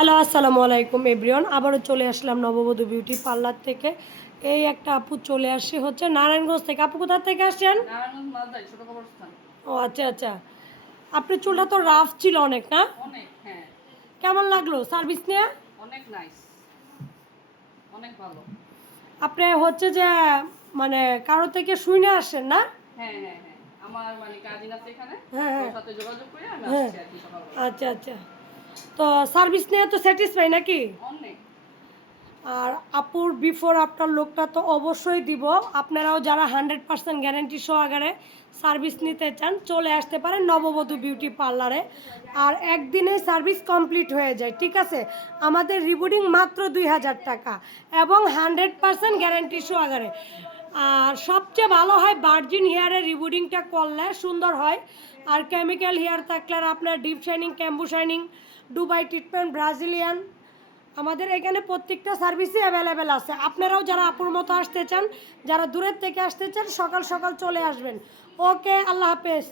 Hello, আসসালামু আলাইকুম everyone. আবারও চলে আসলাম নববধূ বিউটি পার্লার থেকে। এই একটা আপু চলে আসছে হচ্ছে নারায়ণগঞ্জ থেকে। আপু কোথা থেকে আসছেন? নারায়ণগঞ্জ মালদায় ছোট কবরস্থান। ও আচ্ছা আচ্ছা। আপনার চুলটা তো রাফ ছিল অনেক, না? অনেক, হ্যাঁ। কেমন লাগলো সার্ভিস নিয়ে? অনেক নাইস, অনেক ভালো। আপনি হচ্ছে যে মানে কারো থেকে শুনে আসছেন, না? হ্যাঁ হ্যাঁ হ্যাঁ, আমার মানে কাজিন আছে এখানে, হ্যাঁ ওর হ্যাঁ সাথে যোগাযোগ করে আমি হ্যাঁ। আসছি আর কি সকালবেলা। আচ্ছা আচ্ছা। তো সার্ভিস নিয়ে তো স্যাটিসফাই নাকি? অনেক। আর আপুর বিফোর আফটার লোকটা তো অবশ্যই দিব। আপনারাও যারা 100% গ্যারেন্টি সহকারে সার্ভিস নিতে চান চলে আসতে পারেন নববধূ বিউটি পার্লারে। আর একদিনে সার্ভিস কমপ্লিট হয়ে যায়, ঠিক আছে? আমাদের রিবুডিং মাত্র 2000 টাকা এবং 100% গ্যারেন্টি সহকারে। আর সবচেয়ে ভালো হয় ভার্জিন হেয়ারের রিবুডিংটা করলে সুন্দর হয়। আর কেমিক্যাল হেয়ার থাকলে আর আপনার ডিপ শাইনিং, ক্যাম্বু শাইনিং, দুবাই ট্রিটমেন্ট, ব্রাজিলিয়ান, আমাদের এখানে প্রত্যেকটা সার্ভিসই অ্যাভেলেবেল আছে। আপনারাও যারা আপুর মতো আসতে চান, যারা দূরের থেকে আসতে চান, সকাল সকাল চলে আসবেন। ওকে, আল্লাহ হাফেজ।